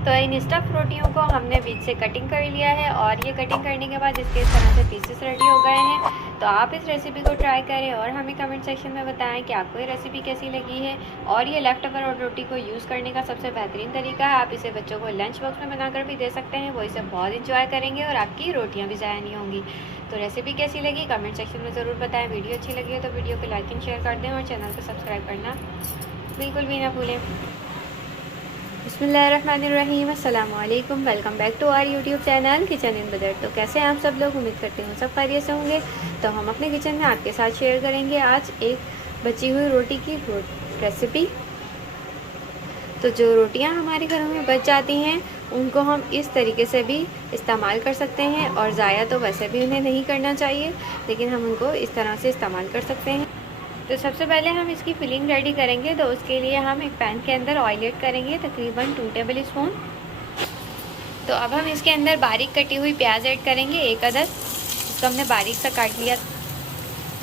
तो इन स्टफ़ रोटियों को हमने बीच से कटिंग कर लिया है और ये कटिंग करने के बाद इसके इस तरह से पीसेस रेडी हो गए हैं। तो आप इस रेसिपी को ट्राई करें और हमें कमेंट सेक्शन में बताएं कि आपको ये रेसिपी कैसी लगी है। और ये लेफ़्ट ओवर और रोटी को यूज़ करने का सबसे बेहतरीन तरीका है। आप इसे बच्चों को लंच बॉक्स में बनाकर भी दे सकते हैं, वो इसे बहुत इंजॉय करेंगे और आपकी रोटियाँ भी ज़ाया नहीं होंगी। तो रेसिपी कैसी लगी कमेंट सेक्शन में ज़रूर बताएं। वीडियो अच्छी लगी हो तो वीडियो को लाइक एंड शेयर कर दें और चैनल को सब्सक्राइब करना बिल्कुल भी ना भूलें। बिस्मिल्लाहिर्रहमानिर्रहीम, अस्सलाम वालेकुम। Welcome back to our YouTube channel kitchen in budget. तो कैसे हैं आप सब लोग? उम्मीद करती हूँ सब खैरियत से होंगे। तो हम अपने किचन में आपके साथ शेयर करेंगे आज एक बची हुई रोटी की रेसिपी। तो जो रोटियां हमारे घरों में बच जाती हैं उनको हम इस तरीके से भी इस्तेमाल कर सकते हैं। और ज़ाया तो वैसे भी उन्हें नहीं करना चाहिए, लेकिन हम उनको इस तरह से इस्तेमाल कर सकते हैं। तो सबसे पहले हम इसकी फिलिंग रेडी करेंगे। तो उसके लिए हम एक पैन के अंदर ऑयल ऐड करेंगे, तकरीबन 2 टेबल स्पून। तो अब हम इसके अंदर बारीक कटी हुई प्याज ऐड करेंगे 1 अदद, इसको हमने बारीक सा काट लिया।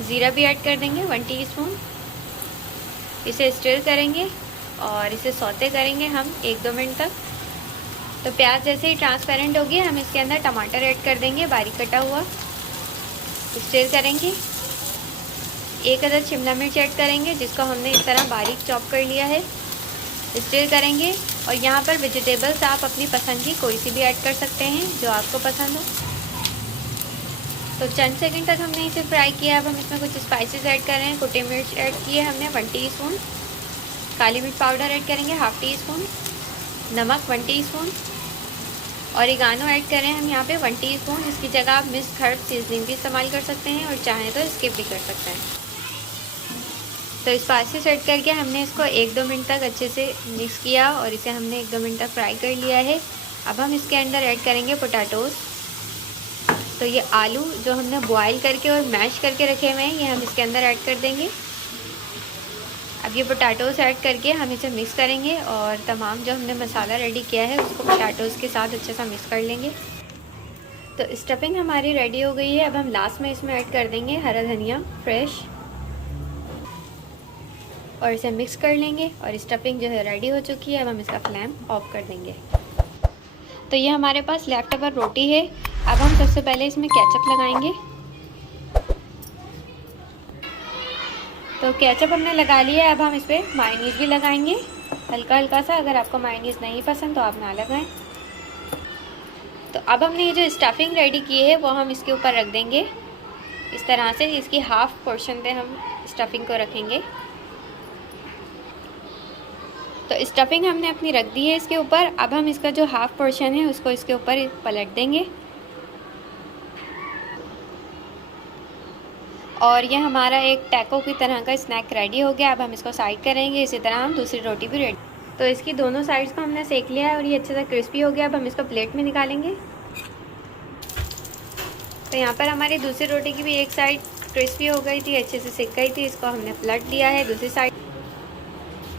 ज़ीरा भी ऐड कर देंगे 1 टीस्पून। इसे स्टिर करेंगे और इसे सौते करेंगे हम 1-2 मिनट तक। तो प्याज जैसे ही ट्रांसपेरेंट होगी हम इसके अंदर टमाटर ऐड कर देंगे बारीक कटा हुआ। स्टिर करेंगे। 1 अदद शिमला मिर्च ऐड करेंगे जिसको हमने इस तरह बारीक चॉप कर लिया है। स्टिर करेंगे और यहाँ पर वेजिटेबल्स आप अपनी पसंद की कोई सी भी ऐड कर सकते हैं जो आपको पसंद हो। तो चंद सेकंड तक हमने इसे फ्राई किया। अब हम इसमें कुछ स्पाइसेस ऐड कर रहे हैं। कुटी मिर्च ऐड की है हमने 1 टीस्पून। काली मिर्च पाउडर ऐड करेंगे 1/2 टीस्पून। नमक 1 टीस्पून। ऑरिगानो ऐड करें हम यहाँ पे 1 टीस्पून। इसकी जगह आप मिक्स्ड हर्ब सीजनिंग भी इस्तेमाल कर सकते हैं और चाहें तो स्किप भी कर सकते हैं। तो स्पाइसेस ऐड करके हमने इसको 1-2 मिनट तक अच्छे से मिक्स किया और इसे हमने 1-2 मिनट तक फ्राई कर लिया है। अब हम इसके अंदर ऐड करेंगे पोटैटोज़। तो ये आलू जो हमने बॉईल करके और मैश करके रखे हुए हैं ये हम इसके अंदर ऐड कर देंगे। अब ये पोटैटोज़ ऐड करके हम इसे मिक्स करेंगे और तमाम जो हमने मसाला रेडी किया है उसको पोटैटोज़ के साथ अच्छे से मिक्स कर लेंगे। तो स्टफिंग हमारी रेडी हो गई है। अब हम लास्ट में इसमें ऐड कर देंगे हरा धनिया फ्रेश और इसे मिक्स कर लेंगे। और स्टफिंग जो है रेडी हो चुकी है। अब हम इसका फ्लेम ऑफ कर देंगे। तो ये हमारे पास लेफ्ट ओवर रोटी है। अब हम सबसे पहले इसमें केचप लगाएंगे। तो केचप हमने लगा लिया है। अब हम इस पर मायोनीज़ भी लगाएंगे हल्का हल्का सा। अगर आपको मायोनीज़ नहीं पसंद तो आप ना लगाएं। तो अब हमने ये जो स्टफिंग रेडी की है वो हम इसके ऊपर रख देंगे इस तरह से। इसकी हाफ पोर्शन पे हम स्टफिंग को रखेंगे। तो स्टफिंग हमने अपनी रख दी है इसके ऊपर। अब हम इसका जो हाफ पोर्शन है उसको इसके ऊपर पलट देंगे और ये हमारा एक टैको की तरह का स्नैक रेडी हो गया। अब हम इसको साइड करेंगे। इसी तरह हम दूसरी रोटी भी रेडी। तो इसकी दोनों साइड्स को हमने सेक लिया है और ये अच्छे से क्रिस्पी हो गया। अब हम इसको प्लेट में निकालेंगे। तो यहाँ पर हमारी दूसरी रोटी की भी एक साइड क्रिस्पी हो गई थी, अच्छे से सेक गई थी। इसको हमने पलट दिया है दूसरी साइड।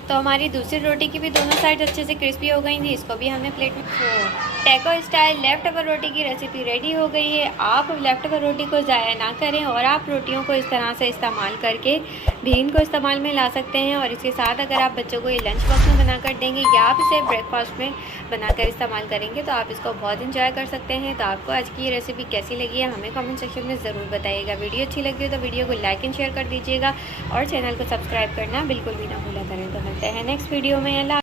तो हमारी दूसरी रोटी की भी दोनों साइड अच्छे से क्रिस्पी हो गई थी। इसको भी हमने प्लेट में टैको स्टाइल लेफ़्ट ओवर रोटी की रेसिपी रेडी हो गई है। आप लेफ़्ट ओवर रोटी को ज़ाया ना करें और आप रोटियों को इस तरह से इस्तेमाल करके भी इनको इस्तेमाल में ला सकते हैं। और इसके साथ अगर आप बच्चों को ये लंच बॉक्स में बनाकर देंगे या आप इसे ब्रेकफास्ट में बनाकर इस्तेमाल करेंगे तो आप इसको बहुत इंजॉय कर सकते हैं। तो आपको आज की ये रेसिपी कैसी लगी है हमें कमेंट सेक्शन में ज़रूर बताइएगा। वीडियो अच्छी लगी हो तो वीडियो को लाइक एंड शेयर कर दीजिएगा और चैनल को सब्सक्राइब करना बिल्कुल भी ना भूला करें। तो मिलते हैं नेक्स्ट वीडियो में। अल्लाह।